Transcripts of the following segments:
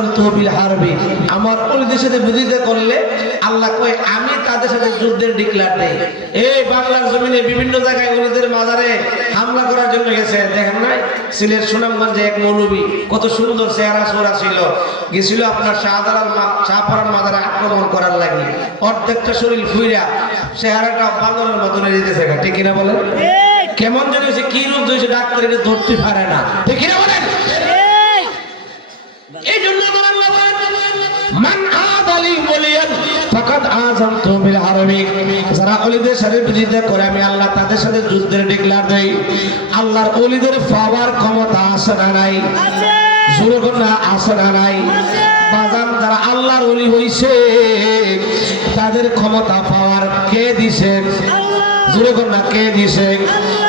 আযানতু বিল হারবি, আমার ওলিদের সাথে বিরোধিতা করলে আল্লাহ কয় আমি তাদের সাথে যুদ্ধের ডিক্লার দেই। এই বাংলার জমিনে বিভিন্ন জায়গায় ওলিদের মাজারে হামলা করার জন্য গেছে, দেখেন নাই? সিলেট সুনামগঞ্জে এক মৌলবী কত সুন্দর চেহারা সোরা ছিল, গেছিল আপনার শাহপরান মাজারে আক্রমণ করার লাগি, অর্ধেকটা শরীর ফুইরা চেহারাটা বান্দরের মতন দিতেছে, ঠিক কিনা বলেন? কেমন যেন হয়েছে, কি রূপ ধরেছে, ডাক্তার এটা ধরতে পারে না, ঠিক কিনা বলেন? এই জন্য আল্লাহ বলেন মান আদালি ওলিয়ান ফাকাদ আযানতু বিল হারবি, যারা ওলিদের সাথে বিরোধিতা করে আমি আল্লাহ তাদের সাথে যুদ্ধের ডিক্লার দেই। আল্লাহর ওলিদের পাওয়ার ক্ষমতা আছে না নাই? আছে। জোরে কোন না আছে না নাই? বাজান যারা আল্লাহর ওলি হইছে তাদের ক্ষমতা পাওয়ার কে দিছে? জোরে কোন না কে দিছে?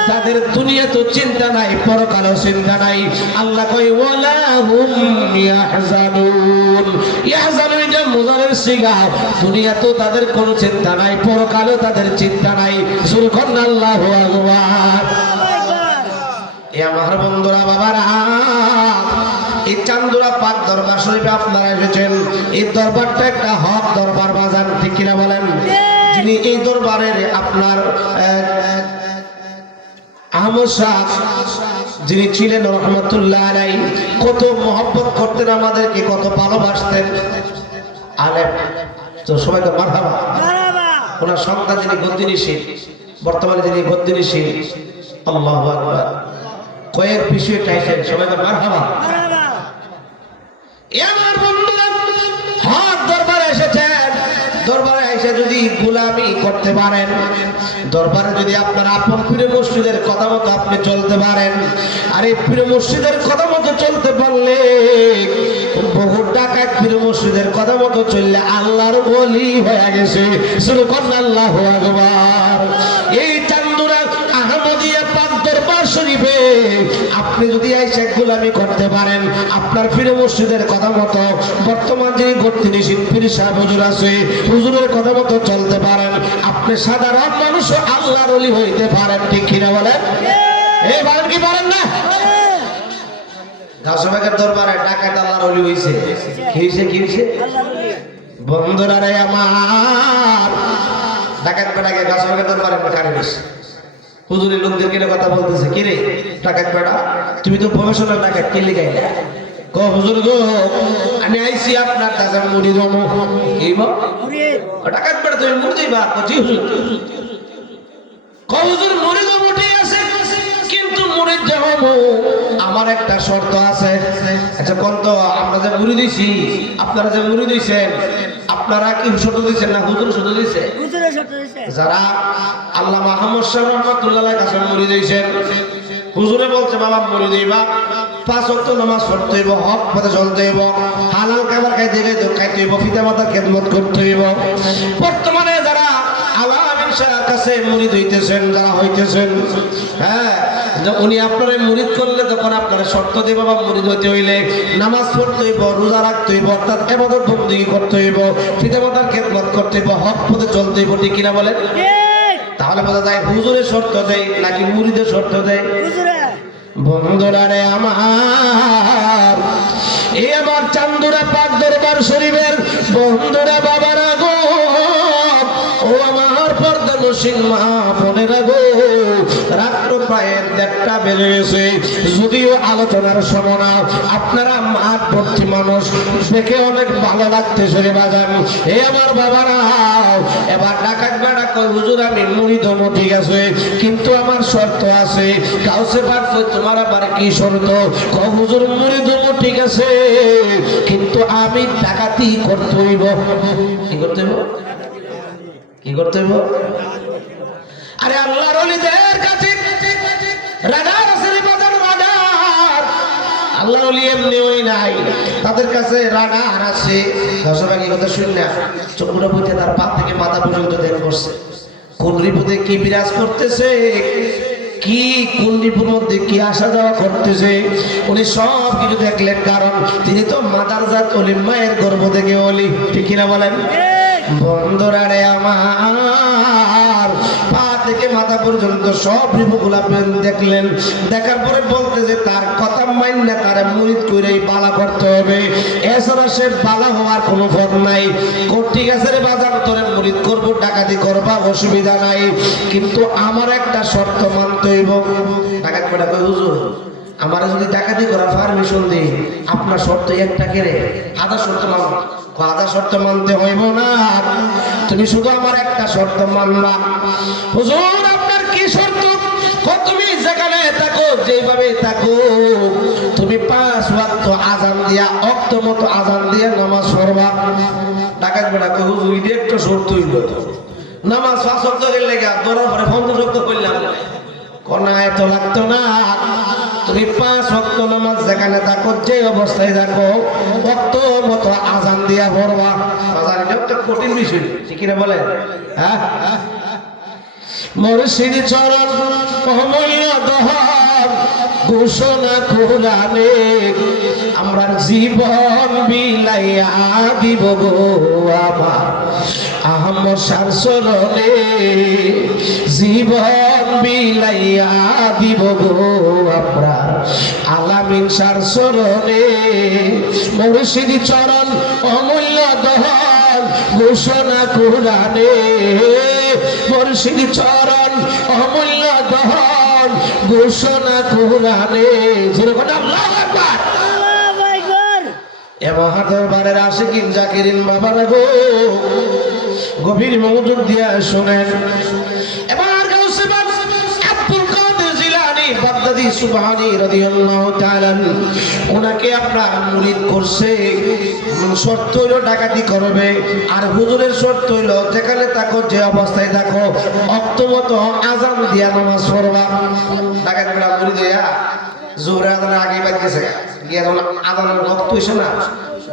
তাদের দুনিয়া তো চিন্তা নাই, পরকালও চিন্তা নাই। আল্লাহ কই ওয়ালা হুম ইয়াহজানুন, ইয়াহজানুন এটা মুজারের সিগা, দুনিয়া তো তাদের কোনো চিন্তা নাই, পরকালও তাদের চিন্তা নাই। জোরে কোন না আল্লাহু আকবার। এ আমার বন্ধুরা, বাবারা, এই চান্দুরা পাক দরবার শরীফে আপনারা এসেছেন, এই দরবারটা একটা হক দরবার, বাজান, ঠিক কিনা বলেন? যিনি এই দরবারের আপনার আহমদ শাহ যিনি ছিলেন রহমতুল্লাহ আলাইহি, কত মহব্বত করতেন আমাদেরকে, কত ভালোবাসতেন। আলেম তো সবাইকে মারহাবা। ওনার সন্তান যিনি গদ্দিনীশীল, বর্তমানে যিনি গদ্দিনীশীল, আল্লাহু আকবার, কয়েক বিষয়ে চাইছেন, সবাইকে মারহাবা। আমার বন্ধুরা, হক দরবারে এসেছেন, দরবারে এসে যদি গোলামি করতে পারেন, দরবারে যদি আপনার আপন পীর মুর্শিদের কথা মতো আপনি চলতে পারেন, আর এই পীর মুর্শিদের কথা মতো চলতে পারলে, বহু ডাকাত পীর মুর্শিদের কথা মতো চললে আল্লাহর ওলি হয়ে গেছে। সুবহানাল্লাহ, আল্লাহু আকবার। এই চান্দুরা আহমদিয়া পাক দরবার শরীফে আপনি যদি আইসা গোলামি করতে পারেন, আপনার পীর মুর্শিদের কথা মতো, বর্তমান যিনি গদ্দিনীশীল পীর সাহেব হুজুর আছে, হুজুরের কথা মতো চলতে পারেন, আপনি সাধারণ মানুষ আল্লাহর ওলি হইতে পারেন, ঠিক কিনা বলেন? এই বলেন কি পারেন না? গাছবাগের দরবারে ডাকাত আল্লাহর ওলি হইছে, কি হইছে? কি হইছে? বন্ধুরা রে আমার, ডাকাত বেটাকে গাছবাগের দরবারে কারে দিছে, হুজুরের লোকদেরকে কথা বলতেছে, কি রে ডাকাত বেটা, তুমি তো প্রফেশনাল ডাকাত, কি লিখাইলা? ক হুজুর গো, আমি আইছি আপনার কাছে মুড়ি জমো। কি ডাকাত বেটা, তুমি মুড়ি দিবা? জি হুজুর। ক হুজুর মুড়ি জমো, ঠিক আছে, কিন্তু মুড়ি জমো আমার একটা শর্ত আছে। আচ্ছা কোন তো, আমরা যে মুড়ি দিছি, আপনারা যে মুড়ি দিছেন, আপনারা কি শর্ত দিচ্ছেন না হুজুর শর্ত দিচ্ছে? যারা আল্লামা আহমদ শাহ রহমাতুল্লাহ কাছে মুড়ি দিয়েছেন, হুজুরে বলছে বাবা মুড়ি দিবা, 5 ওয়াক্ত নামাজ পড়তে হইব, হক পথে চলতে হইব, হালাল খাবার খাইতে গেলে খাইতে হইব, পিতা মাতার খেদমত করতে হইব। বর্তমানে যারা আলামিন শাহর কাছে মুরিদ হইতেছেন, যারা হইতেছেন, হ্যাঁ, উনি আপনারা মুরিদ করলে তখন আপনারা শর্ত দিয়ে বাবা মুরিদ হইতে হইলে নামাজ পড়তে হইব, রোজা রাখতে হইব, অর্থাৎ ইবাদত বন্দেগী করতে হইব, পিতা মাতার খেদমত করতে হইব, হক পথে চলতে হইব, ঠিক কিনা বলেন? তাহলে বোঝা যায় হুজুরের শর্ত দেয় নাকি মুরিদের শর্ত দেয়? বন্ধুরা রে আমার, এই আমার চান্দুরা পাক দরবার শরীফের বন্ধুরা, বাবারা গো, ও আমার পর্দা নসীন মা বোনেরা গো, রাত্র প্রায় 1:30 বেজে গেছে, যদিও আলোচনার সময় না, আপনারা মাঠ ভর্তি মানুষ, দেখে অনেক ভালো লাগতেছে রে বাজান। এ আমার বাবারা, এবার ডাকাত বেটা কই হুজুর আমি মুড়ি দমো, ঠিক আছে, কিন্তু আমার শর্ত আছে। কাউসে পাঠ কই তোমার আবার কি শর্ত? ক হুজুর মুড়ি দমো, ঠিক আছে, কিন্তু আমি ডাকাতি করতে হইব। কি করতে হইব? কি করতে হইব? আরে আল্লাহর ওলিদের কাছে রাডার আছে রে বাজার, রাডার। আল্লাহর ওলি এমনি ওই নাই, তাদের কাছে রাডার আছে। দশভাগী কথা শুন না, চোখগুলো বুঝে তার পা থেকে মাথা পর্যন্ত দেন করছে, কোন রিপুতে কি বিরাজ করতেছে, কি কোন রিপুর মধ্যে কি আসা যাওয়া করতেছে, উনি সব কিছু দেখলেন, কারণ তিনি তো মাদারজাত ওলি, মায়ের গর্ভ থেকে ওলি, ঠিক কিনা বলেন? বন্ধুরা রে আমার, পা থেকে মাথা পর্যন্ত সব রিপুগুলা দেখলেন, দেখার পরে বলতে যে তার কথা মাইন না, তারা মুরিদ কইরাই বালা করতে হবে। এ এছাড়া সে বালা হওয়ার কোনো পথ নাই। ঠিক আছে রে বাজার, তোরে মুরিদ করবো, ডাকাতি করবা, অসুবিধা নাই, কিন্তু আমার একটা শর্ত মানতে হইব। ডাকাত বেটা কই হুজুর আমার যদি ডাকাতি করার পারমিশন দিই, আপনার শর্ত একটা কেড়ে আধা শর্ত মানব। আধা শর্ত মানতে হইব না, তুমি শুধু আমার একটা শর্ত মানবা। হুজুর আপনার কি শর্ত? তুমি যেখানে থাকো, যেভাবে থাকো, তুমি 5 ওয়াক্ত আযান দিয়া, অক্ত মতো আযান দিয়া নামাজ পড়বা। ডাকাত বেটা কই হুজুর এটা একটা শর্ত হইল, নামাজ 5 ওয়াক্ত গেলে গা দরার পরে 50 ওয়াক্ত করলাম, কোনায় তো লাগতো না। তুমি 5 ওয়াক্ত নামাজ যেখানে থাকো, যে অবস্থায় থাকো, ওয়াক্ত মতো আযান দিয়া পড়বা। আযান এটা একটা কঠিন বিষয়, ঠিক না বলে? হ্যাঁ, মুর্শিদ চরণ অমূল্য দহন ঘোষণা কোরআনে, আমরা জীবন বিলাইয়া দিব গো আমার আহমদ শাহ চরণে, জীবন বিলাইয়া দিব গো আমরা আলামিন শাহ চরণে। মুর্শিদ চরণ অমূল্য দহন ঘোষণা কোরআনে, মুর্শিদ চরণ অমূল্য দহন ঘোষণা কোরআনে। যেরকম আল্লাহু আকবার। এ মহাদরবারের আশিকিন জাকিরিন বাবারা গো, গভীর মনোযোগ দিয়া শুনেন। এবার গাউসে বাগ আব্দুল কাদের জিলানী বাগদাদি সুবহানী রাদিয়াল্লাহু তাআলা ওনাকে আপনার মুরিদ করছে। শর্ত হইল ডাকাতি করবে, আর হুজুরের শর্ত হইল যেখানে থাকো, যে অবস্থায় থাকো, অক্তমত আযান দিয়া নামাজ পড়বা। ডাকাত বেড়া মুরিদ হইয়া জোহর আযানের আগে বাদ গেছে, গিয়া যখন আযানের ওয়াক্ত হইছে না,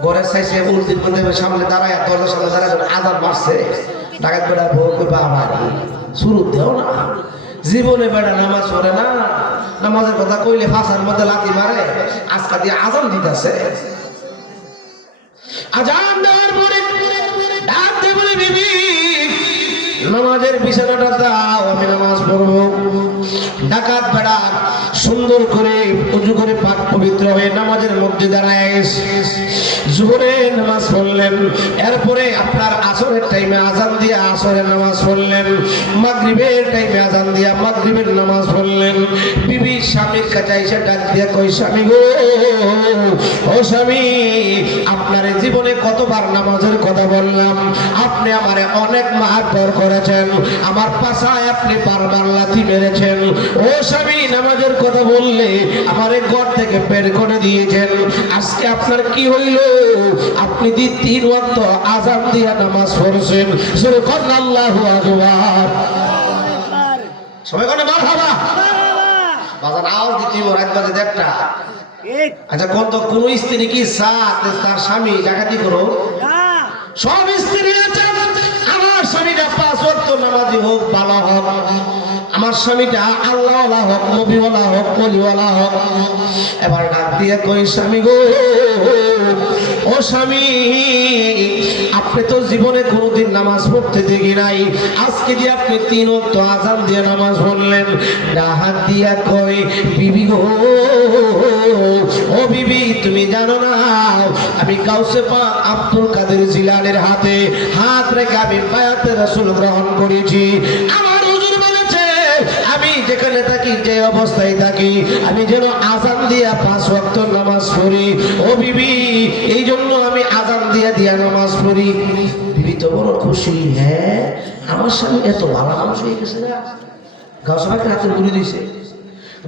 ঘরের সাইসে মসজিদ মধ্যে সামনে দাঁড়ায়, দরজার সামনে দাঁড়ায় যখন আযান বাজছে, ডাকাত বেড়া বউ কইবা আমার শুরু দেও না, জীবনে বেড়া নামাজ পড়ে না, নামাজের কথা কইলে ফাঁসার মধ্যে লাথি মারে, আজকা দিয়ে আযান দিতেছে। আযান দেওয়ার পরে ডাক দিয়ে বলে বিবি নামাজের বিছানাটা দাও, আমি নামাজ পড়বো। ডাকাত বেড়া সুন্দর করে উজু করে পাক পবিত্র হয়ে নামাজের মধ্যে দাঁড়ায় জোহরে নামাজ পড়লেন। এরপরে আপনার আসরের টাইমে আযান দিয়ে আসরের নামাজ পড়লেন, মাগরিবের টাইমে আযান দিয়ে মাগরিবের নামাজ পড়লেন। বিবি স্বামীর কাছে এসে ডাক দিয়ে কই, স্বামী গো, ও স্বামী, আপনার জীবনে কতবার নামাজের কথা বললাম, আপনি আমারে অনেক মারধর করেছেন, আমার পাছায় আপনি বারবার লাথি মেরেছেন। ও স্বামী, নামাজের কথা বললে আমারে ঘর থেকে বের করে দিয়েছেন, আজকে আপনার কি হইল? আপনি 3 ওয়াক্ত আযান দিয়া নামাজ পড়ছেন। সুরে কোন আল্লাহু আকবার, সবাই কোন মারহাবা। বাজার আওয়াজ দিতে রাত বাজে 1টা। আচ্ছা কোন তো কোন স্ত্রী কি সাথে তার স্বামী ডাকাতি করো? সব স্ত্রী আছে আমার স্বামীটা 5 ওয়াক্ত নামাজি হোক, ভালো হোক, আমার স্বামীটা আল্লাহওয়ালা হোক, নবীওয়ালা হোক, ওলিওয়ালা হোক। এবার ডাক দিয়ে কই, স্বামী গো, ও স্বামী, আপনি তো জীবনে কোনোদিন নামাজ পড়তে দেখি নাই, আজকে দিয়ে আপনি 3 ওয়াক্ত আযান দিয়ে নামাজ পড়লেন। ডাক দিয়া কই, বিবি গো, ও বিবি, তুমি জানো না আমি গাউসে পাক আব্দুল কাদের জিলানীর হাতে হাত রেখে আমি বায়াতে রাসূল গ্রহণ করেছি। আমার হুজুর বলেছে আমি যেখানে থাকি, যে অবস্থায় থাকি, আমি যেন আযান দিয়া 5 ওয়াক্ত নামাজ পড়ি। ও বিবি, এই জন্য আমি আযান দিয়া নামাজ পড়ি। বিবি তো বড় খুশি, হ্যাঁ আমার স্বামী এত ভালো মানুষ হয়ে গেছে না, গাউসে পাকের হাতে তুলে দিয়েছে।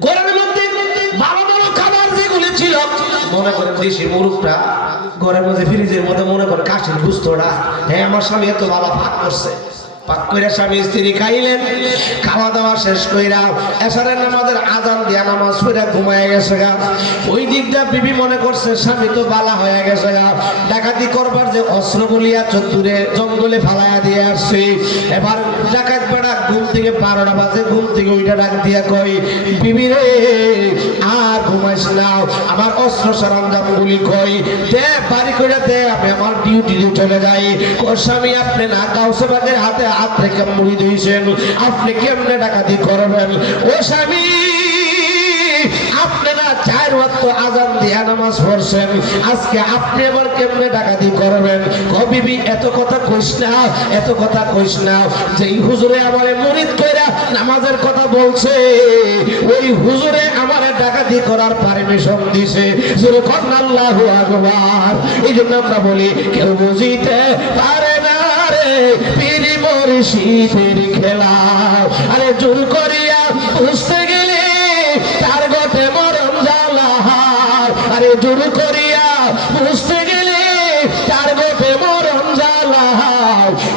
ঘরের মধ্যে ভালো ভালো খাবার যেগুলি ছিল, মনে করেন দেশি মুরগটা ঘরের মধ্যে ফ্রিজের মধ্যে, মনে করেন কাশির গুস্তটা, হ্যাঁ আমার স্বামী এত ভালো ভাত করছে। পাক কইরা স্বামী স্ত্রী খাইলেন, খাওয়া দাওয়া শেষ কইরা এশারের নামাজের আযান দিয়া নামাজ পড়া ঘুমায় গেছে গা। ওই দিকটা বিবি মনে করছে স্বামী তো বালা হয়ে গেছে গা, ডাকাতি করবার যে অস্ত্র বলিয়া চতুরে জঙ্গলে ফালাইয়া দিয়ে আসছে। এবার ডাকাত বেড়া ঘুম থেকে 12টা বাজে, ঘুম থেকে ওইটা ডাক দিয়া কই, বিবি রে আর ঘুমাইস না, আমার অস্ত্র সরঞ্জাম গুলি কই, দে বাড়ি কইরা দে, আমি আমার ডিউটিতে চলে যাই। ও স্বামী, আপনি না গাউসে পাকের হাতে হাত রেখে মুরিদ হইছেন, আপনি কেমনে ডাকাতি করবেন? ও স্বামী, আপনি না 4 4 ওয়াক্ত আযান দিয়া নামাজ পড়ছেন, আজকে আপনি আবার কেমনে ডাকাতি করবেন? ও বিবি এত কথা কইস না, এত কথা কইস না। যেই হুজুরে আমারে মুরিদ কইরা নামাজের কথা বলছে, ওই হুজুরে আমারে ডাকাতি করার পারমিশন দিছে। জোরে কোন আল্লাহু আকবার। এইজন্য আমরা বলি কেউ বুঝিতে পারে না রে পীর মুর্শিদের খেলা। আরে জোর করিয়া বুঝতে গেলে তার গতে মরণ জ্বালা। আরে জোর করিয়া বুঝতে গেলে তার গতে মরণ জ্বালা।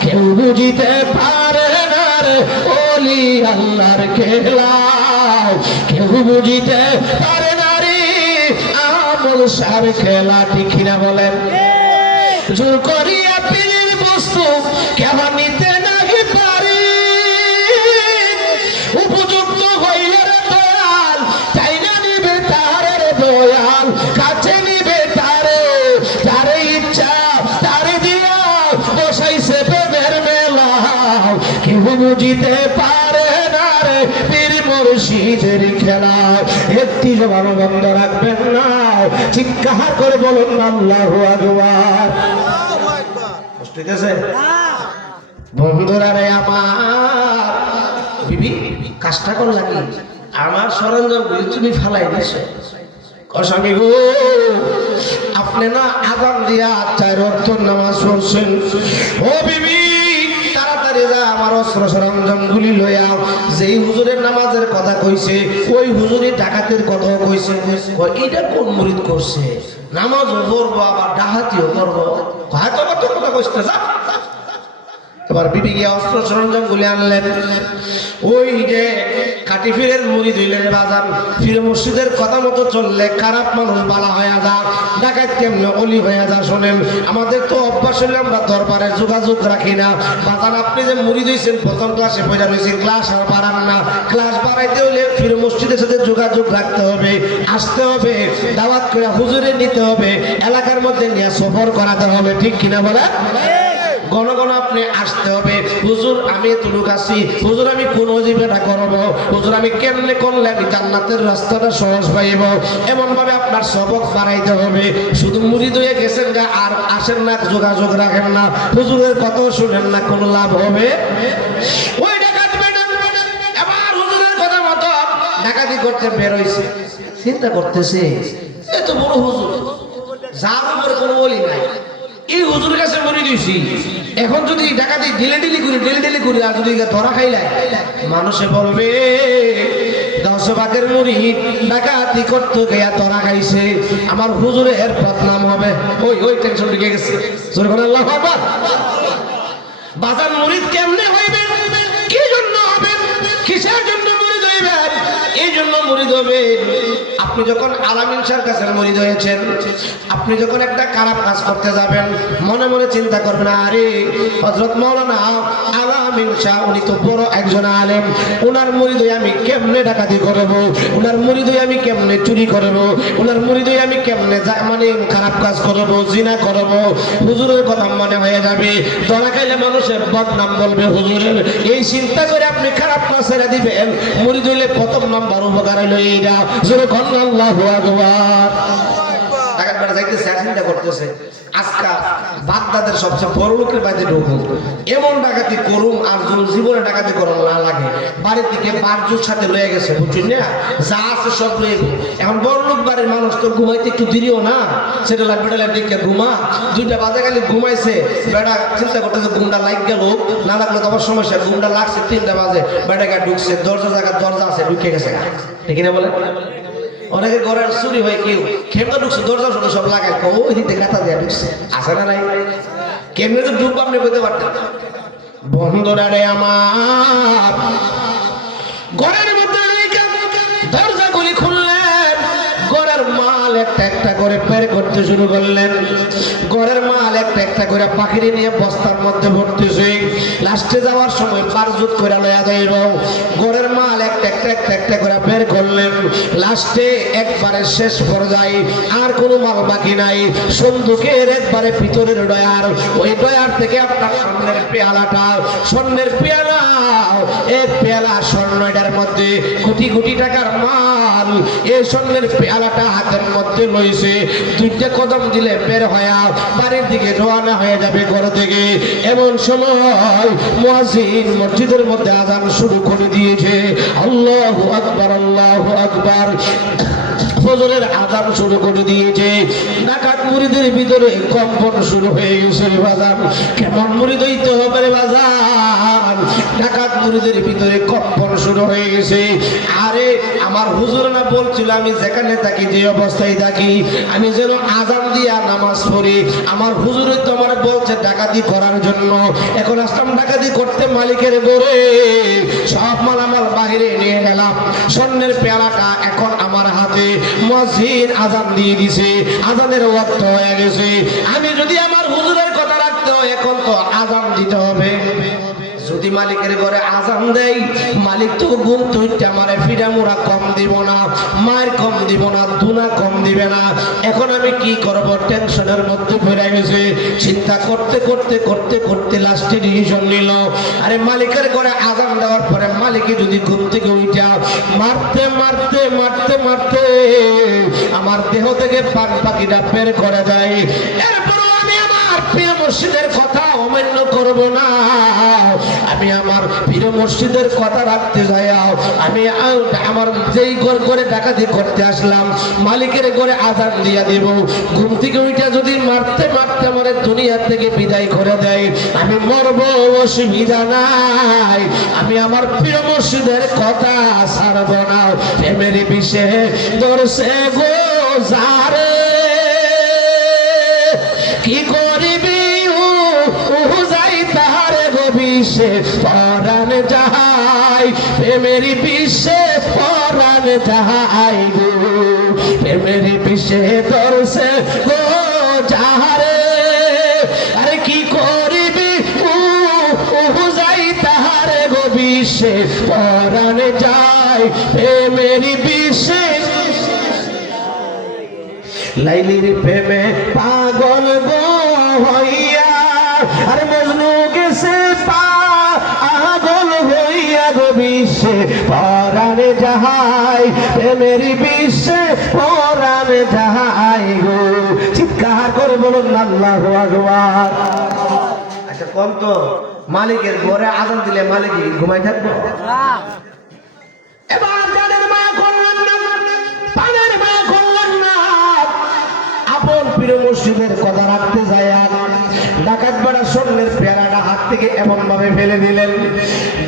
কেউ বুঝিতে পারে না রে ওলি আল্লাহর খেলা। কেউ বুঝিতে পারে না রে আমল সার খেলা। ঠিক কিনা বলেন? জোর করিয়া পীরের বস্তু কেমন নিতে নাহি পারে। উপযুক্ত হইলে রে দয়াল তাই না নিবে তারে দয়াল, কাছে নিবে তারে, তারে ইচ্ছা তারে দিয়া বসাইছে প্রেমের মেলা। কেউ বুঝিতে পারে না রে পীর মুর্শিদের খেলা। একটি জবান বন্ধ রাখবেন না, চিৎকার করে বলুন আল্লাহু আকবার। ঠিক আছে বন্ধুরা রে আমার, বিবি কাজটা কর লাগি আমার সরঞ্জাম তুমি ফালাই দিছো। স্বামী গো আপনি না আযান দিয়া 4 ওয়াক্ত নামাজ পড়ছেন। ও বিবি তাড়াতাড়ি যা আমার অস্ত্র সরঞ্জাম গুলি লইয়া। যেই হুজুরের নামাজের কথা কইছে ওই হুজুরি ডাকাতের কথা কইছে। এটা কোন মুরিদ করছে? নামাজও পড়বো আবার ডাকাতিও করবো। হয়তো কথা কইছে যা। এবার বিবি গিয়া অস্ত্র সরঞ্জাম গুলি আনলেন। ওই যে কাটি ফিরের মুরিদ হইলে বাজান, ফিরে মসজিদের কথা মতো চললে খারাপ মানুষ বালা হয়ে যা, ডাকাত কেমনে অলি হয়ে যা। শোনেন আমাদের তো অভ্যাস হলে আমরা দরবারে যোগাযোগ রাখি না। বাজান আপনি যে মুরিদ হইছেন প্রথম ক্লাসে পড়া রয়েছেন, ক্লাস আর বাড়ান না। ক্লাস বাড়াইতে হলে ফিরে মসজিদের সাথে যোগাযোগ রাখতে হবে, আসতে হবে, দাওয়াত করে হুজুরে নিতে হবে, এলাকার মধ্যে নিয়ে সফর করাতে হবে। ঠিক কিনা বলে? ঘন ঘন আপনি আসতে হবে। হুজুর আমি এত লোক আছি, হুজুর আমি কোন ওজিফাটা করবো, হুজুর আমি কেমনে করলে আমি জান্নাতের রাস্তাটা সহজ পাইব, এমন ভাবে আপনার সবক বাড়াইতে হবে। শুধু মুরিদ হয়ে গেছেন গা আর আসেন না, যোগাযোগ রাখেন না, হুজুরের কথাও শুনেন না, কোনো লাভ হবে? ওই ডাকাত এবার হুজুরের কথা মতো ডাকাতি করতে বেরোইছে। চিন্তা করতেছে এত বড় হুজুর, যার উপরে কোনো বলি নাই, এই হুজুরের কাছে মরে দিয়েছি। এখন যদি ডাকাতি ডেলি করি আর যদি ধরা খাইলাই, মানুষে বলবে 10 ভাগের মুরিদ ডাকাতি করতে গিয়া ধরা খাইছে, আমার হুজুরে এর বদনাম হবে। ওই টেনশন ঢুকে গেছে। আল্লাহু আকবার। বাজার মুরিদ কেমনে হইবে, কি জন্য হবে, কিসের জন্য মুরিদ হইবেন? এই জন্য মুরিদ হবে আপনি যখন আলামিন শাহর কাছে মুরিদ হয়েছেন, আপনি যখন একটা খারাপ কাজ করতে যাবেন মনে মনে চিন্তা করবেন, আরে হযরত মাওলানা আলামিন শাহ উনি তো বড় একজন আলেম, ওনার মুরিদ হয়ে আমি কেমনে ডাকাতি করব, ওনার মুরিদ হয়ে আমি কেমনে চুরি করব, ওনার মুরিদ হয়ে আমি কেমনে মানে খারাপ কাজ করব, জিনা করব। হুজুরের কথা মনে হয়ে যাবে, ধরা খাইলে মানুষের বদনাম বলবে হুজুরের। এই চিন্তা করে আপনি খারাপ কাজ ছেড়ে দিবেন। মুরিদ হইলে প্রথম নাম্বার উপকার হইল এইটা। জোরে কোন আল্লাহু আকবার। ডাকাত বেড়া যাইতেছে আর চিন্তা করতেছে আজকা বাগদাদের সবচেয়ে বড় লোকের বাড়িতে ঢুকুন, এমন ডাকাতি করুন আর জীবনে ডাকাতি করুন না লাগে। বাড়ি থেকে বারজোর সাথে লয়ে গেছে, বুঝছেন না, যা আছে সব লয়ে। এখন বড় লোক বাড়ির মানুষ তো ঘুমাইতে একটু দেরিও না, সেটা বেড়ালে ডেকে ঘুমা। 2টা বাজে খালি ঘুমাইছে, বেড়া চিন্তা করতেছে ঘুমটা লাগ গেল, না লাগলে তো আবার সমস্যা। ঘুমটা লাগছে 3টা বাজে, বেড়া গা ঢুকছে, দরজা আছে ঢুকে গেছে। ঠিক না বলে? অনেকে ঘরের চুরি হয়, কেউ কেমনে ঢুকছে দরজা শুনে সব লাগায়, ওই দিতে গাঁথা দিয়ে ঢুকছে, আসে না নাই? কেমনে তো ঢুকবো আপনি বলতে পারতেন। বন্ধুরা রে আমার, ঘরের মধ্যে দরজা গুলি খুললেন, ঘরের মাল একটা একটা করে বের করতে করতে শুরু করলেন। ঘরের মাল একটা একটা করে পাখিরে নিয়ে বস্তার মধ্যে ভরতেছে। লাস্টে যাওয়ার সময় পারজুত করে লয়া যাইব। ঘরের মাল একটা একটা করে বের করলেন। লাস্টে একবারে শেষ পর্যায়ে আর কোনো মাল বাকি নাই। সন্দুকের একবারে ভিতরের ডয়ার, ওই ডয়ার থেকে আপনার স্বর্ণের পেয়ালাটা, স্বর্ণের পেয়ালা, এক পেয়ালা স্বর্ণ, এটার মধ্যে কোটি কোটি টাকার মাল। এই স্বর্ণের পেয়ালাটা হাতের মধ্যে লইছে। দুইটা কদম দিলে বের হয়ে বাড়ির দিকে রওনা হয়ে যাবে ঘর থেকে। এমন সময় মুয়াজ্জিন মসজিদের মধ্যে আযান শুরু করে দিয়েছে। আল্লাহু আকবার, আল্লাহু আকবার। ফজরের আযান শুরু করে দিয়েছে। ডাকাত মুরিদের ভিতরে কম্পন শুরু হয়ে গেছে। বাজান কেমন মুরিদ হইতে হবে রে বাজান? ডাকাত মুরিদের ভিতরে কম্পন শুরু হয়ে গেছে। আরে আমার হুজুর না বলছিল আমি যেখানে থাকি, যে অবস্থায় থাকি, আমি যেন আযান দিয়া নামাজ পড়ি। আমার হুজুরে তো আমার বলছে ডাকাতি করার জন্য। এখন আসলাম ডাকাতি করতে মালিকের ঘরে। সব মালামাল বাহিরে নিয়ে গেলাম। স্বর্ণের পেয়ালাটা এখন আমার হাতে। মুয়াজ্জিন আযান দিয়ে দিছে, আযানের ওয়াক্ত হয়ে গেছে। আমি যদি আমার হুজুরের কথা রাখতে হয়, এখন তো আযান দিতে হবে। যদি মালিকের ঘরে আযান দেয়, মালিক তো ঘুম তুইতে আমারে ফিরা মোরা কম দিব না, মায়ের কম দিব না, দুনা কম দিবে না। এখন আমি কি করব? টেনশনের মধ্যে পড়ে গেছে। চিন্তা করতে করতে করতে করতে লাস্টে ডিসিশন নিল, আরে মালিকের ঘরে আযান দেওয়ার পরে মালিকে যদি ঘুম থেকে উঠা মারতে মারতে মারতে মারতে আমার দেহ থেকে পান পাখিটা বের করে দেয়, এরপরও আমি আমার প্রিয় মসজিদের কথা অমান্য করব না। আমি আমার প্রিয় মসজিদের কথা রাখতে যাই। আমি আমার যেই ঘর করে ডাকাতি করতে আসলাম, মালিকের ঘরে আযান দিয়া দেব। ঘুম থেকে উঠা যদি মারতে মারতে আমার দুনিয়া থেকে বিদায় করে দেয়, আমি মরব, অসুবিধা নাই। আমি আমার প্রিয় মসজিদের কথা ছাড়ব না। প্রেমের বিষে দর্শে গো যারে কি করিবি যাই তাহারে গো বিষে পরাণ যাহাই। প্রেমের বিষে পরাণ যাহাই গো, প্রেমের বিষে দর্শে গো যাহারে। আরে কি করিবি যাই তাহারে গো বিষে পরাণ যায়। প্রেমের বিষে লাইলির প্রেমে পাগল গো হইয়া, আরে মজনু গেছে পাগল হইয়া গো বিষে পরাণ যাহাই। প্রেমের বিষে পরাণ যাহাই গো। চিৎকার করে বলুন আল্লাহু আকবার। আচ্ছা কোন তো মালিকের ঘরে আযান দিলে মালিক ঘুমাই থাকবো? এবার যাদের মা করলেন না, পানের মা করলেন না, আপন প্রিয় মসজিদের কথা রাখতে যায়, ডাকাত বেড়া স্বর্ণের পেয়ারাটা হাত থেকে এমন ভাবে ফেলে দিলেন।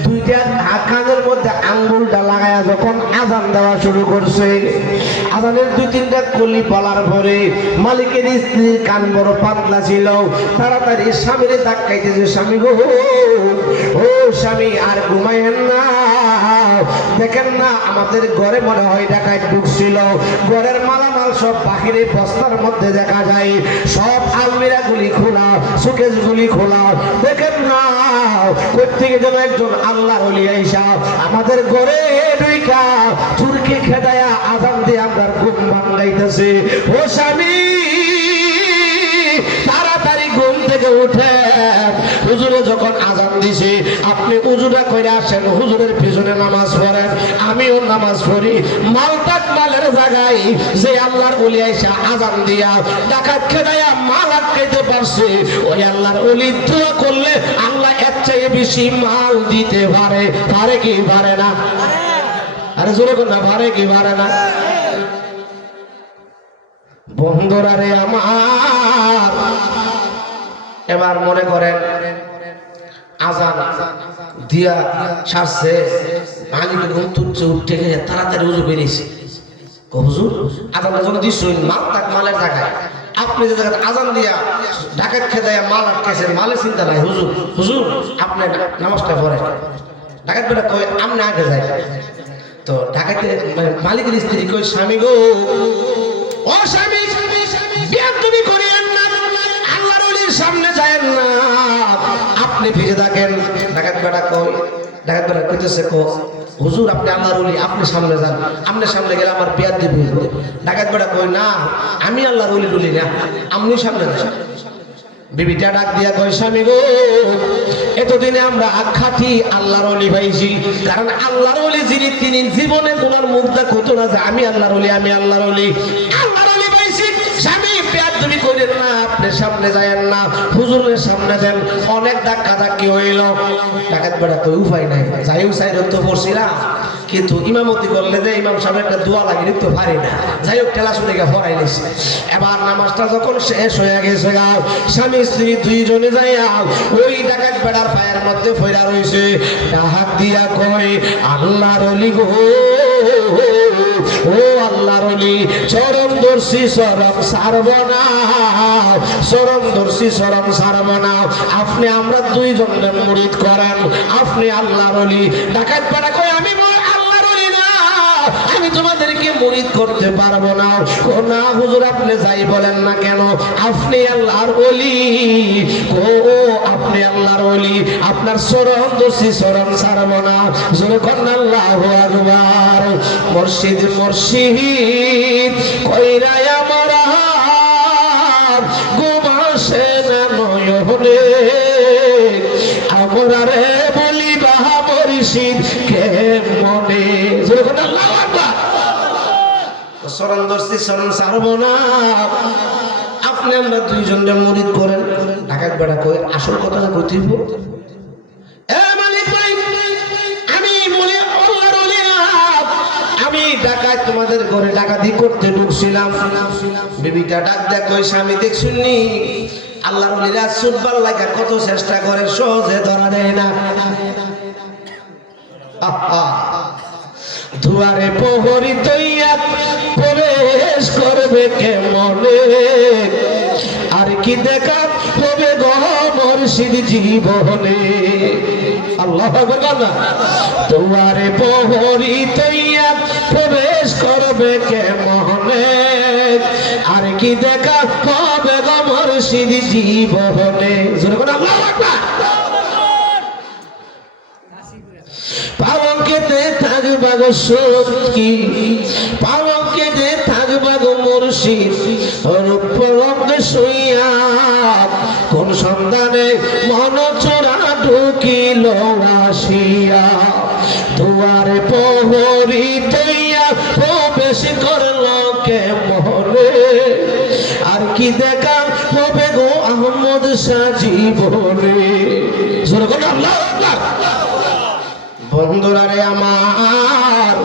দুইটা কানের মধ্যে আঙ্গুলটা লাগায়া যখন আযান দেওয়া শুরু করছে, আযানের দুই তিনটা কলি বলার পরে মালিকের স্ত্রীর কান বড় পাতলা ছিল, তাড়াতাড়ি স্বামীরে ধাক্কাইতেছে, স্বামী গো, ও স্বামী আর ঘুমাইয়েন না, দেখেন না আমাদের ঘরে মনে হয় ডাকাত ঢুকছিল। ঘরের মালামাল সব বাহিরে বস্তার মধ্যে দেখা যায়, সব আলমিরা গুলি খোলা, সুকেশ গুলি খোলা, দেখেন না কোত্থেকে যেন একজন আল্লাহর ওলি আইসা আমাদের ঘরে ঢুইকা চুরকে খেদায়া আযান দিয়ে আপনার ঘুম ভাঙাইতেছে। ও স্বামী তাড়াতাড়ি ঘুম থেকে উঠে, হুজুরে যখন আযান দিছে আপনি উজুটা করে আসেন, হুজুরের পিছনে নামাজ পড়েন, আমিও নামাজ পড়ি। মালটাক মালের জায়গায় যে আল্লাহর ওলি আইসা আযান দিয়া ডাকাত খেদায়া মাল আটকাইতে পারছে, ওই আল্লাহর ওলি দোয়া করলে আল্লাহ এর চেয়ে বেশি মাল দিতে পারে। পারে কি পারে না? আরে জোরে কোন না, পারে কি পারে না? বন্ধুরা রে আমার, এবার মনে করেন আযান দিয়া ছাড়ছে, মালিক ঘুম তুলছে, উঠে গেছে, তাড়াতাড়ি উজু বেরিয়েছে। হুজুর আযানটা যখন দিচ্ছেন মাল তাক মালের জায়গায়, আপনি যে জায়গায় আযান দিয়া ডাকাত খেদায়া মাল আটকেছেন, মালের চিন্তা নাই। হুজুর হুজুর আপনি নামাজটা পড়েন। ডাকাত বেটা কয় আমনে আগে যাই। তো ডাকাতে মালিকের স্ত্রী কয় স্বামী গো, ও স্বামী বেয়াদবি করিয়েন না, আল্লাহর ওলির সামনে যায়েন না, আপনি ভিজে থাকেন। ডাকাত বেটা কই, ডাকাত বেটা কইতেছে কো হুজুর আপনি আল্লাহর ওলি, আপনি সামনে যান, আপনি সামনে গেলে আমার বেয়াদবি হইবে। ডাকাত বেটা কই না আমি আল্লাহর ওলি বলি না, আপনি সামনে যান। বিবিটা ডাক দিয়া কয় স্বামী গো, এতদিনে আমরা খাঁটি আল্লাহর ওলি পাইছি, কারণ আল্লাহর ওলি যিনি তিনি জীবনে তোমার মুখ দেখতো না যে আমি আল্লাহর ওলি, আমি আল্লাহর ওলি, আল্লাহর ওলি পাইছি। স্বামী বেয়াদবি করেন না, আপনি সামনে যায়েন না, হুজুরের সামনে দেন। অনেক ধাক্কা ধাক্কি হইল। ডাকাত বেটা কই উপায় নাই, যাইও সাইড তো পড়ছিলাম, কিন্তু ইমামতি করলে যে ইমাম সাহেব একটা দোয়া লাগে তো পারি না, যাই হোক টেলা শুনে গিয়ে ফরাই নিছি। এবার নামাজটা যখন শেষ হয়ে গেছে, স্বামী স্ত্রী দুইজনে যাইয়া ওই ডাকাত বেড়ার পায়ের মধ্যে ফয়রা রয়েছে। ডাক দিয়া কয় আল্লাহর ওলি গো, ও আল্লাহর ওলি, চরম দর্শি চরম সারব না, চরম দর্শি চরম সারব না, আপনি আমরা দুইজনের মুরিদ করেন, আপনি আল্লাহর ওলি। ডাকাত বেড়া কয় আমি আমি তোমাদেরকে মুরিদ করতে পারবো না। ও না হুজুর আপনি যাই বলেন না কেন, আপনি আল্লাহর ওলি, ও আপনি আল্লাহর ওলি, আপনার চরণ দোষী চরণ ছাড়ব না। জোরে কন্যা আল্লাহু আকবার। মুর্শিদ মুর্শিদ কইরাই আমার গোমাসে না নয়নে, আমরা রে বলি বাহা মুর্শিদ কে মনে। জোরে কন্যা আল্লাহু আকবার। চরণ দর্শী চরণ ছাড়ব না, আপনি আমরা দুইজনকে মুরিদ করেন। ডাকাত বেড়া কই আসল কথাটা কইতেইব, আমি ডাকাত তোমাদের ঘরে ডাকাতি করতে ঢুকছিলাম। বিবিটা ডাক দেখ কই স্বামী দেখছুনি আল্লাহর ওলিরা সুদবার লাগা কত চেষ্টা করে, সহজে ধরা দেয় না। দুয়ারে প্রহরী তৈয়া প্রবেশ করবে কেমনে, আর কি দেখা হবে গো মুর্শিদ জীবনে। আল্লাহু আকবার। দুয়ারে প্রহরী তৈয়া প্রবেশ করবে কেমনে, আর কি দেখা হবে গো মুর্শিদ জীবনে। জোরে বলো আল্লাহু আকবার। পালঙ্কেতে থাকবা গো সখী, পালঙ্কেতে থাকবা গো মুর্শিদ, রূপরঙ্গে শুইয়া কোন সন্ধানে মন চোরা ঢুকিল আসিয়া। দুয়ারে প্রহরী তৈয়া প্রবেশ করল কে মনে, আর কি দেখা হবে গো আহমদ শাহ জীবনে। জোরে বলো আল্লাহু আকবার। বন্ধুরা রে আমার,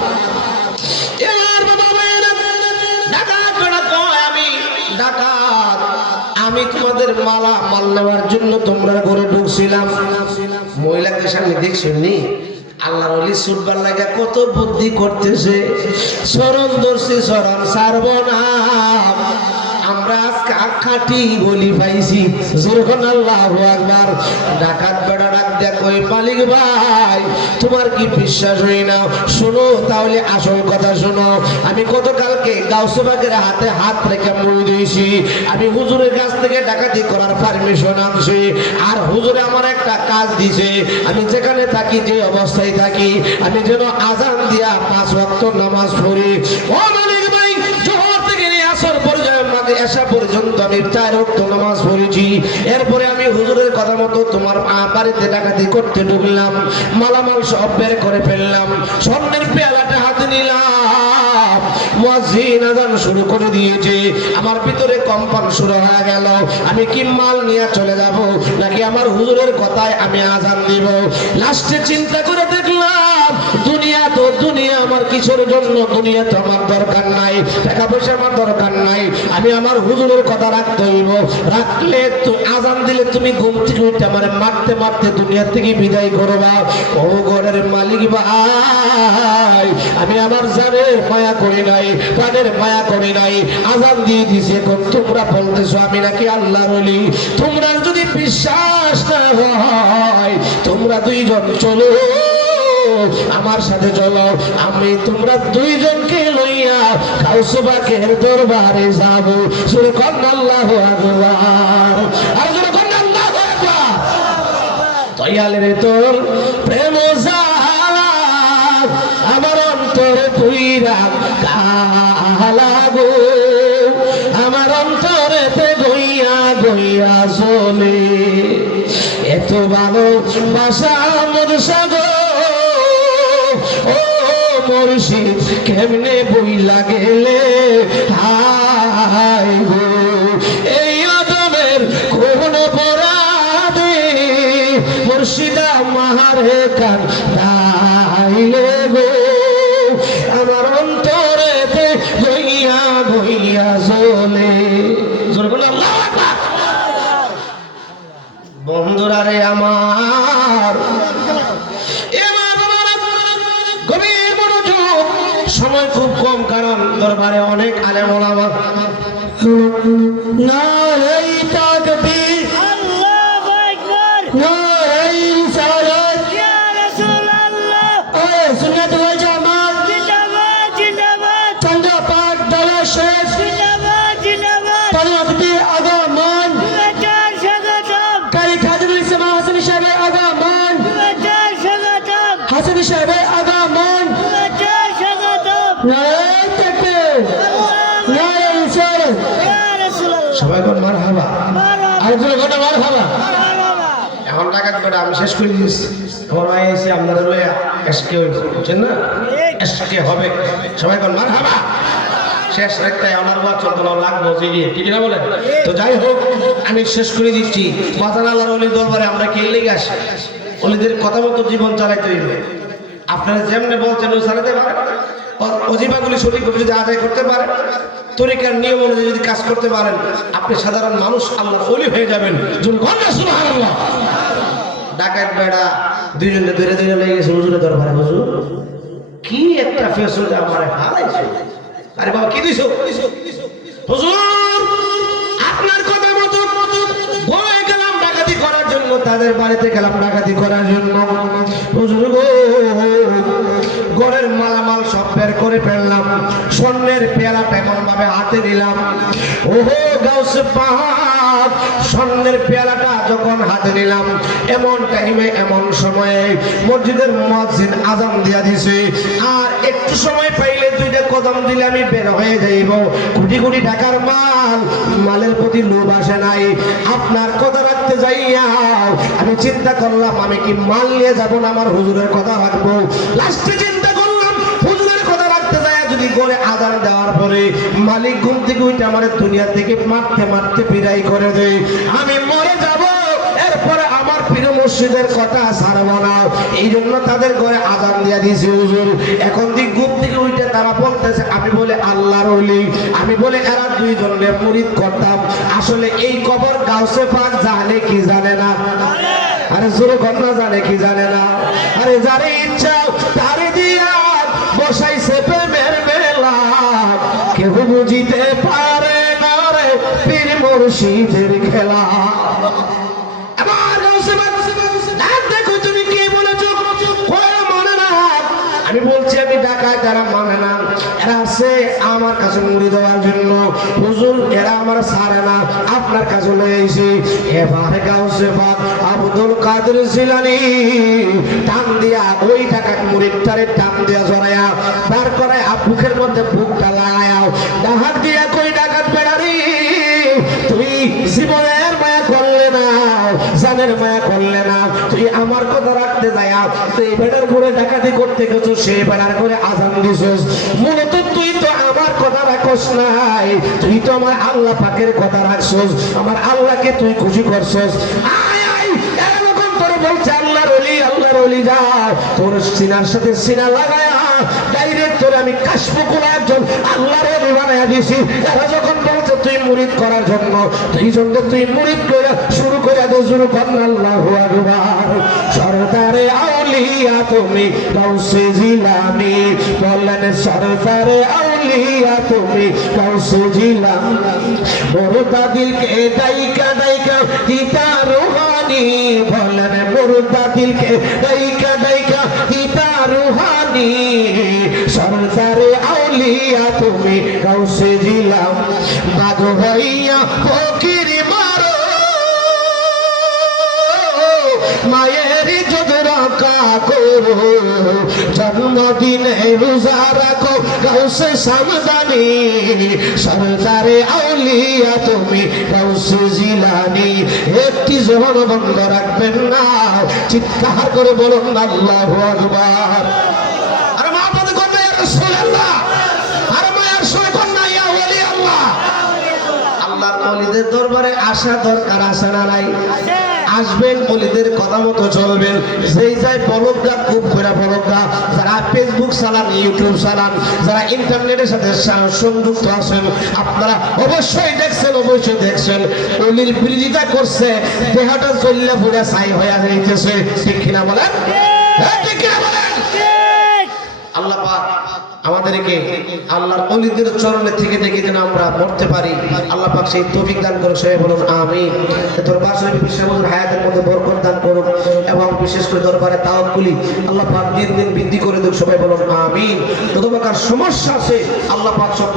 আমি তোমাদের মালা মাল নেওয়ার জন্য তোমরা ঘরে ঢুকছিলাম। মহিলাকে সামনে দেখছেননি আল্লাহর ওলি সুরবার লাগা কত বুদ্ধি করতেছে, চরণ দর্শী চরণ ছাড়ব না, আমরা আজকে খাঁটি বলি পাইছি। যখন আল্লাহু আকবার। ডাকাত বেড়া ডাক দেয়া কই মালিক ভাই তোমার কি বিশ্বাস হই না? শোনো তাহলে আসল কথা শোনো। আমি গতকালকে গাউসবাগের হাতে হাত রেখে মই দিয়েছি, আমি হুজুরের কাছ থেকে ডাকাতি করার পারমিশন আনছি, আর হুজুরে আমার একটা কাজ দিছে, আমি যেখানে থাকি যে অবস্থায় থাকি আমি যেন আজান দিয়া 5 ওয়াক্ত নামাজ পড়ি। ও মালিক ভাই জোহর থেকে নিয়ে আসর পর্যন্ত এসা পর্যন্ত আমি 4 ওয়াক্ত নামাজ পড়েছি। এরপরে আমি হুজুরের কথা মতো তোমার বাড়িতে ডাকাতি করতে ঢুকলাম, মালামাল সব বের করে ফেললাম, স্বর্ণের পেয়ালাটা হাতে নিলাম, মুয়াজ্জিন আযান শুরু করে দিয়েছে, আমার ভিতরে কম্পন শুরু হয়ে গেল। আমি কি মাল নিয়ে চলে যাব নাকি আমার হুজুরের কথায় আমি আযান দিব? লাস্টে চিন্তা করে দেখলাম দুনিয়া তো দুনিয়া, আমার কিসের জন্য? দুনিয়া তো আমার দরকার নাই, টাকা পয়সা আমার দরকার নাই, আমি আমার হুজুরের কথা রাখতে হইব। রাখলে তো আযান দিলে তুমি ঘুম থেকে উঠে আমার মারতে মারতে দুনিয়া থেকে বিদায় করবা। ও ঘরের মালিক ভাই আমি আমার জানের মায়া করি নাই, প্রাণের মায়া করি নাই, আযান দিয়ে দিছে। এখন তোমরা বলতেছো আমি নাকি আল্লাহর ওলি। তোমরা যদি বিশ্বাস না হয় তোমরা দুইজন চলো আমার সাথে চলো, আমি তোমরা দুইজনকে লইয়া গাউসে পাকের দরবারে যাব। সুরে কন্না আল্লাহু আকবার, আর সুরে কন্না আল্লাহু আকবার। দয়ালের তোর প্রেম জালা আমার অন্তরে পুইরা কালা গো, আমার অন্তরেতে গইয়া গইয়া চলে। এত ভালোবাসা মোর সাগর ও মুর্শিদ কেমনে বইলা গেলে হায় গো। এই আদমের কোন অপরাধে মুর্শিদা মাহারে কান দাইলে গো, আমার অন্তরেতে গইয়া গইয়া চলে। বন্ধুরা রে আমার, গভীর মনোযোগ, সময় খুব কম, কারণ দরবারে অনেক আলেম ওলামা। নারে তাকবীর, আল্লাহু আকবার, নারে রিসালাত, ইয়া রাসূলুল্লাহ, ওয়ে সুন্নাত ওয়াল জামাত, জিন্দাবাদ জিন্দাবাদ, চন্দ্র পাক দলা শেষ, জিন্দাবাদ জিন্দাবাদ, পরমতি আগমন, বেচার স্বাগতম, কারি খাদিমুল ইসলাম হাসান সাহেবের আগমন, বেচার স্বাগতম, হাসান সাহেবের আগমন, বেচার স্বাগতম, নারে তাকবীর, নারে রিসালাত, ইয়া রাসূলুল্লাহ। সবাই কোন মারহাবা, আর জোরে কোন মারহাবা। এখন টাকা দিবেন, আমি শেষ করে দিয়েছি। আমার ভাই এসে আপনারা লইয়া এসকে হইব, বুঝছেন না? এসকে হবে, সবাই কোন মারহাবা। শেষ রাখতে আমার ওয়াজ চলতো লাগবো, জিগিয়ে ঠিক না বলেন? তো যাই হোক, আমি শেষ করে দিচ্ছি। বাজান আল্লাহর ওলির দরবারে আমরা কে লেগে আসি? ওলিদের কথা মতো জীবন চালাইতে হইবে। আপনারা যেমনি বলছেন ওই চালাতে পারেন, অজিবাগুলি সঠিকভাবে যদি আদায় করতে পারেন, তরিকার নিয়ম অনুযায়ী যদি কাজ করতে পারেন, আপনি সাধারণ মানুষ আল্লাহর ওলি হয়ে যাবেন। সুবহানাল্লাহ। ডাকাত বেড়া দুইজনে ধরে ধরে লেগে গেছে হুজুরের দরবারে। হুজুর কি একটা ফেসুলে আমারে হারাইছে। আরে বাবা কি দিছো? হুজুর আপনার কথা মতো বয়ে গেলাম ডাকাতি করার জন্য, তাদের বাড়িতে গেলাম ডাকাতি করার জন্য। হুজুর গো, ঘরের মালামাল সব বের করে ফেললাম, স্বর্ণের পেয়ালাটা এমন ভাবে হাতে নিলাম। ওহো গাউসে পাক, স্বর্ণের পেয়ালাটা যখন হাতে নিলাম, এমন টাইমে এমন সময়ে মসজিদের মুয়াজ্জিন আযান দিয়া দিছে। আর একটু সময় পাইলে দুইটা কদম দিলে আমি বের হয়ে যাইব। কোটি কোটি টাকার মাল, মালের প্রতি লোভ আসে নাই। আপনার কথা রাখতে যাইয়া আমি চিন্তা করলাম, আমি কি মাল নিয়ে যাবো না আমার হুজুরের কথা রাখবো। লাস্টে চিন্তা করলাম, হুজুরের কথা রাখতে যায় যদি ঘরে আযান দেওয়ার পরে মালিক ঘুম থেকে উঠে আমার দুনিয়া থেকে মারতে মারতে বিদায় করে দেয়, আমি মরে যাব। এরপরে আমার প্রিয় মসজিদের কথা ছাড়বো না। এই জন্য তাদের ঘরে আযান দিয়া দিয়েছে হুজুর। এখন দিক ঘুম থেকে উঠে তারা বলতেছে আমি বলে আল্লাহর ওলি, আমি বলে এরা দুইজনে মুরিদ করতাম। আসলে এই কবর গাউসে পাক জানে কি জানে না? আরে জোরে ঘটনা জানে কি জানে না? আরে যারে ইচ্ছা তারে দিয়া বসাইছে প্রেমের মেলা, কেউ বুঝিতে পারে না রে পীর মুর্শিদের খেলা। দেখো তুমি কি বলেছো, মনে না? আমি বলছি আমি ডাকাত, যারা মানে না, এরা আছে আমার কাছে মুড়ি দেওয়ার জন্য। হুজুর এরা আমার ছাড়ে না, আপনার কাছে লয়ে এসে এবার গাউসে পাক আব্দুল কাদের জিলানী টান দিয়া ওই ডাকাত মুড়িটারে টান দিয়া জড়ায়া বার করায় বুকের মধ্যে বুকটা লাগায়া ডাহাত দিয়া কই ডাকাত বেড়ারি, তুই জীবনের মায়া করলে না, জানের মায়া করলে না, তুই আমার কথা রাখতে যায়া তুই বেড়ার ঘরে ডাকাতি করতে গেছো, সে বেড়ার ঘরে আযান দিছস। মূলত তুই তো আমার কথা রাখস নাই, তুই তো আমার আল্লাহ পাকের কথা রাখছস, আমার আল্লাহকে তুই খুশি করছস। আয় আয় এরকম করে বলছে আল্লাহর ওলি, আল্লাহর ওলি যা তোর সিনার সাথে সিনা লাগায়া ডাইরেক্ট তোরে আমি কাশফুকুল একজন আল্লাহর ওলি বানায়া দিছি। এরা যখন বলছে তুই মুরিদ করার জন্য, তুই জন্য তুই মুরিদ করে শুরু করে দে, শুরু করেন আল্লাহু আকবার। সরদারে আউলিয়া তুমি গাউসে জিলানী, বললেন সরদারে আউলিয়া তুমি গাউসে জিলানী, মুর্দা দিলকে দাইকা দাইকা দিতা রুহানি, বললেন মুর্দা দিলকে দাইকা দাইকা দিতা রোজা রাখো গাউসে সামদানি সরদারে আউলিয়া তুমি গাউসে জিলানি একটি জবান বন্ধ রাখবেন না চিৎকার করে বলুন আল্লাহু আকবার আরে মা বন্ধ করবে ইয়া রাসূলুল্লাহ আরে মায়ের সঙ্গে কন্যা ইয়া ওলি আল্লাহ আল্লাহর ওলিদের দরবারে আসা দরকার আছে না নাই আসবেন ওলিদের কথা মতো চলবেন যেই যায় বলগা খুব করে বলগা যারা ফেসবুক চালান ইউটিউব চালান যারা ইন্টারনেটের সাথে সংযুক্ত আছেন আপনারা অবশ্যই দেখছেন ওলির বিরোধিতা করছে দেহটা চললে পুরা ছাই হয়ে যাইতেছে ঠিক কিনা বলেন ঠিক কিনা বলেন আল্লাহ পাক আমাদেরকে আল্লাহর ওলিদের চরণে থেকে যেন আমরা মরতে পারি আল্লাহ পাক সেই তৌফিক দান করুন সবাই বলুন আমিন দরবার শরীফ বিশ্ববন্ধুর হায়াতের মধ্যে বরকত দান করুন এবং বিশেষ করে দরবারে তাওয়াক্কুলি আল্লাহ পাক দিন দিন বৃদ্ধি করে দেন সবাই বলুন আমিন যত প্রকার সমস্যা আছে আল্লাহ পাক সব